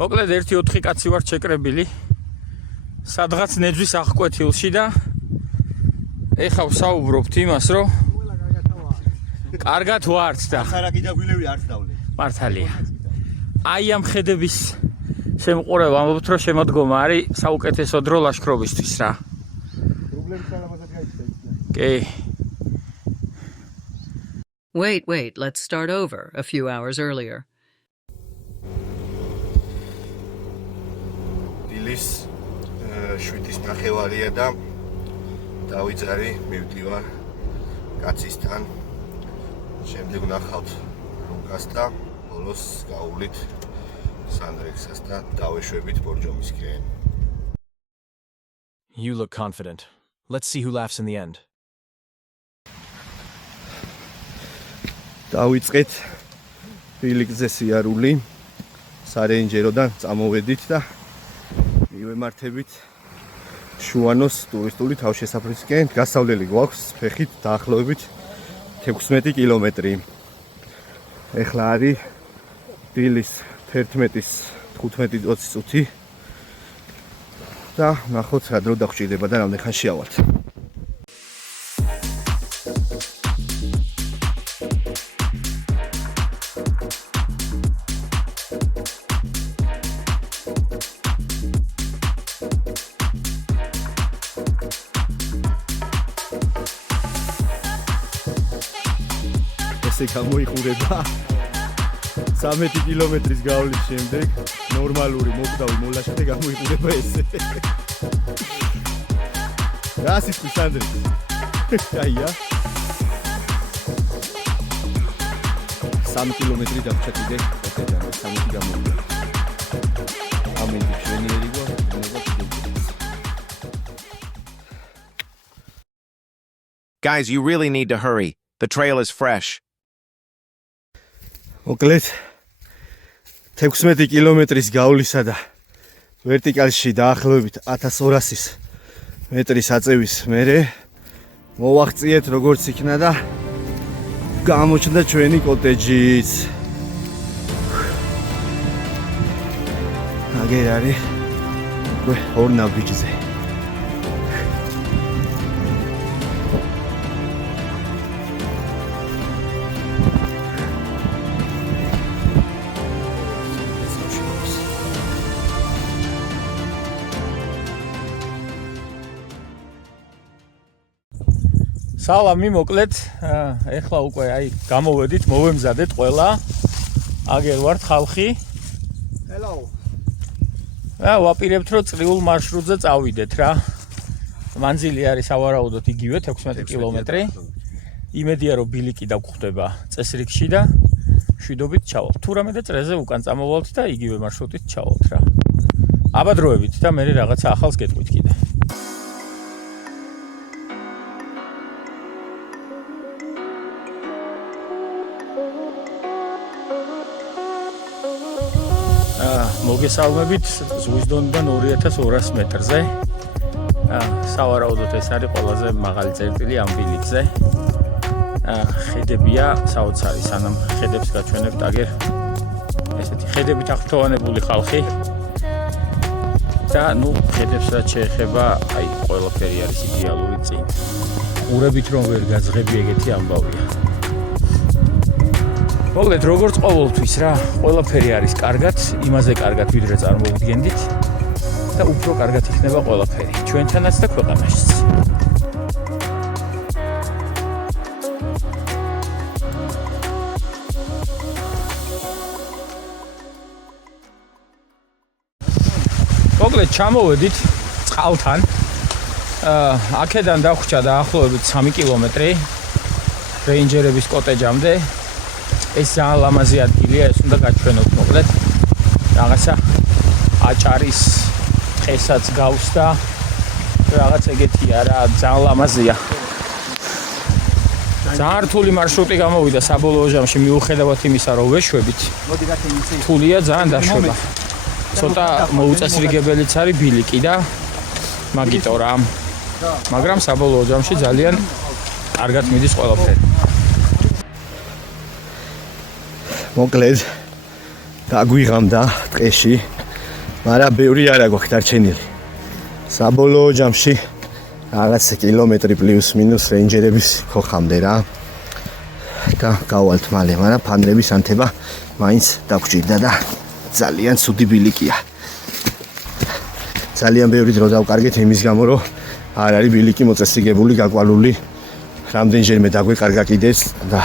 მოკლედ 1-4 კაცი ვარ შეკრებილი. სადღაც ნეძვის აღკვეთილში და ეხლა ვსაუბრობთ იმას, რომ კარგად ვართ და სარაკი და გვილევი არ დავле. მართალია. აი ამ ხედების შემყურება ამბობთ, რომ შემოდგომა არის საუკეთესო დრო ლაშქრობისთვის რა. პრობლემის ალამაზად გაიჩნდა. კი. Wait, let's start over a few hours earlier. დილის 7-ის ნახევარია და დავიძარი, მივდივარ კაცისთან. შემდეგ ვნახავთ რუკას და ბოლოს გავუვლით სანდრექსას და დავეშვებით ბორჯომისკენ. You look confident. Let's see who laughs in the end. დავიწყეთ ბილიკზე სიარული. სარეინჯეროდან წამოვედით და მივემართებით შუანოს ტურისტული თავშესაფრისკენ. გასავლელი გვაქვს ფეხით დაახლოებით 16 კილომეტრი. ეხლა არის დილის 11-ის 15-20 წუთი და ნახოთ რა დრო დაგვჭირდება და რამდენხანს შეავართ. ესე გამოიყურება 13 კილომეტრის გავლის შემდეგ ნორმალური მოკვდავი მოლაშე და გამოიყურება ესე. რა სიტყვის ანდრე? აია. 3 კილომეტრი დავრჩა კიდე ოტეჯან 13 გამოვიდა. ამინდი ჩვენიერი გვაქვს. Guys, you really need to hurry. The trail is fresh. მოკლედ 16 კილომეტრის გავლისა და ვერტიკალში დაახლოებით 1200-ის მეტრის აწევის მერე მოვაღწიეთ როგორც იქნა და გამოჩნდა ჩვენი კოტეჯიც. აგერ არის უკვე ორ ნაბიჯზე. სალამი მოკლედ, ეხლა უკვე აი გამოვედით, მოვემზადეთ ყველა. აგერ ვართ ხალხი. Hello. ვაპირებთ რომ წრიულ მარშრუტზე წავიდეთ რა. მანძილი არის სავარაუდოდ იგივე 16 კილომეტრი. იმედია რომ ბილიკი დაგხვდება წესრიგში და შვიდობით ჩავალთ. თუ რამე და წრეზე უკან წამოვალთ და იგივე მარშრუტით ჩავალთ რა. აბადროებით და მე რაღაცა ახალს გეტყვით კიდე. მოგესალმებით ზღვის დონიდან 2200 მეტრზე. სავარაუდოდ ეს არის ყველაზე მაღალი წერტილი ამ ბილიკზე. ხედებია საოცარი, სანამ ხედებს გაჩვენებთ აგერ ესეთი ხედებით აღფრთოვანებული ხალხი. და ნუ ხედებს რაც შეეხება, აი ყველაფერი არის იდეალური წინ. ყურებით რომ ვერ გაძღები ეგეთი ამბავია. მოკლედ როგორც ყოველთვის რა, ყველაფერი არის კარგად, იმაზე კარგად ვიდრე წარმოვიდგენდით და უფრო კარგად იქნება ყველაფერი, ჩვენთანაც და ქვეყანაშიც. მოკლედ ჩამოვედით წყალთან. აქედან დახვჭა დაახლოებით 3 კილომეტრი რეინჯერების კოტეჯამდე. ეს ძალიან ლამაზი ადგილია, ეს უნდა გაჩვენოთ მოკლედ. რაღაცა აჭარის ხესაც გავს და რაღაც ეგეთია რა, ძალიან ლამაზია. ძალიან რთული მარშრუტი გამოვიდა საბოლოო ჟამში მიუხედავად იმისა, რომ ვეშვებით. რთულია ძალიან დაშვება. ცოტა მოუწესრიგებელიც არის ბილიკი და მაგიტო რა. მაგრამ საბოლოო ჟამში ძალიან კარგად მიდის ყველაფერი. მოკლედ დაგვიღამდა ტყეში მაგრამ ბევრი არა გვაქვს დარჩენილი. საბოლოო ჯამში რაღაც კილომეტრი პლუს მინუს რეინჯერების ხოხამდე რა. და გავალთ მალე, მაგრამ ფანრების ანთება მაინც დაგჭირდა და ძალიან ცუდი ბილიკია. ძალიან ბევრი დრო დავკარგეთ იმის გამო, რომ არ არის ბილიკი მოწესრიგებული, გაკვალული. რამდენჯერმე დაგვეკარგა კიდეც და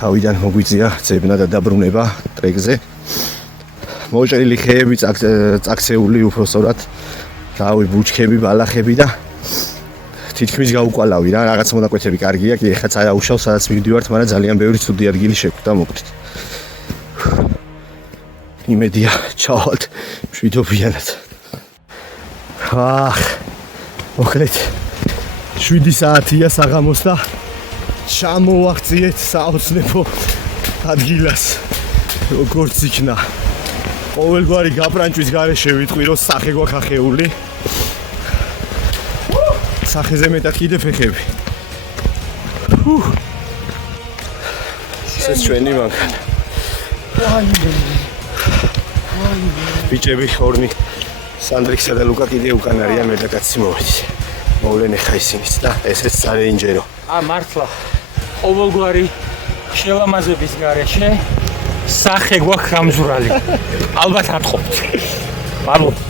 თავიდან მოგვიწია ძებნა და დაბრუნება ტრეკზე. მოჭრილი ხეები, წაქცეული უпроსტად, რავი, ბუჩქები, ბალახები და თითქმის გაუკვალავი რა, რაღაც მონაკვეთები კარგია, კი ეხლა წააუშავ, სადაც მივდივართ, მაგრამ ძალიან ბევრი ცუდი ადგილი შეგვდა მოკლედ. იმედია, ჩავალთ მშვიდობიანად. მოკლედ 7 საათია საღამოს და ჩამოვაღწიეთ საოცნებო ადგილას. როგორც იქნა. ყოველგვარი გაპრანჭვის გარეშე ვიტყვი, რომ სახე გვაქვს ახეული. სახეზე მეტად კიდე ფეხები. ეს ჩვენი მანქანა. ბიჭები ხორნი სანდრიქსა და ლუკა კიდე უკან არიან, მე და კაცი მოვედი. მოვლენ ახლა ისინიც და ესეც სარეინჯერო. მართლა ყოველგვარი შელამაზების გარეშე სახე გვაქვს გამზურალი. ალბათ ატყობთ. მადლობა.